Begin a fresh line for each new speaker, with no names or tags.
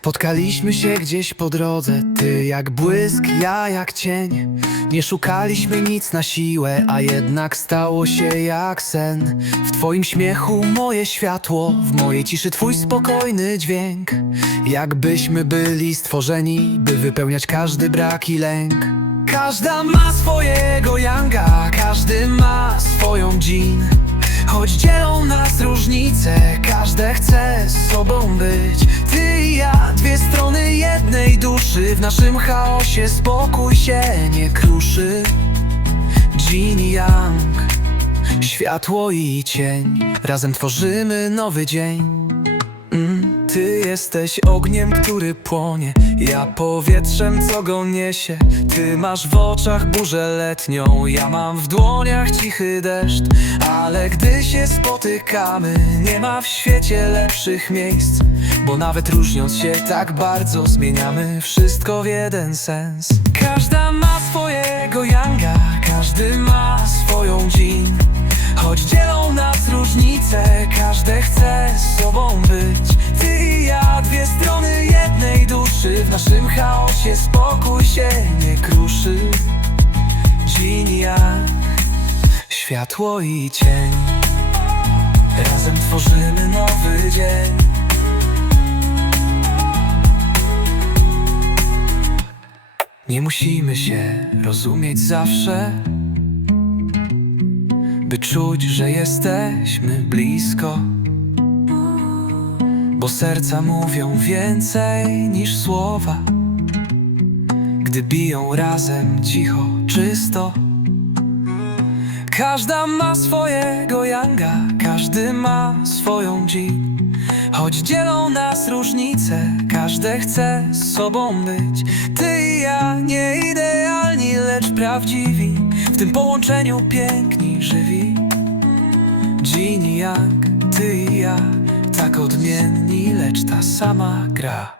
Spotkaliśmy się gdzieś po drodze, ty jak błysk, ja jak cień. Nie szukaliśmy nic na siłę, a jednak stało się jak sen. W twoim śmiechu moje światło, w mojej ciszy twój spokojny dźwięk. Jakbyśmy byli stworzeni, by wypełniać każdy brak i lęk. Każda ma swojego Yanga, każdy ma swoją być. Ty i ja, dwie strony jednej duszy, w naszym chaosie spokój się nie kruszy. Jin i Yang, światło i cień, razem tworzymy nowy dzień. Mm, Ty jesteś ogniem, który płonie. Ja powietrzem, co go niesie. Ty masz w oczach burzę letnią. Ja mam w dłoniach cichy deszcz. Ale gdy się spotykamy Nie ma w świecie lepszych miejsc Bo nawet różniąc się tak bardzo Zmieniamy wszystko w jeden sens. Każda ma swojego Yanga Każdy ma swoją Jean Choć dzielą nas różnice, każde chce z sobą być. Ty i ja, dwie strony jednej duszy. W naszym chaosie spokój się nie kruszy. Dzień i światło i cień. Razem tworzymy nowy dzień Nie musimy się rozumieć zawsze by czuć, że jesteśmy blisko. Bo serca mówią więcej niż słowa, gdy biją razem cicho, czysto. Każda ma swojego Yanga, każdy ma swoją Jean. Choć dzielą nas różnice, każde chce z sobą być. Ty prawdziwi. W tym połączeniu piękni, żywi. I Yang, ty i ja, tak odmienni, lecz ta sama gra.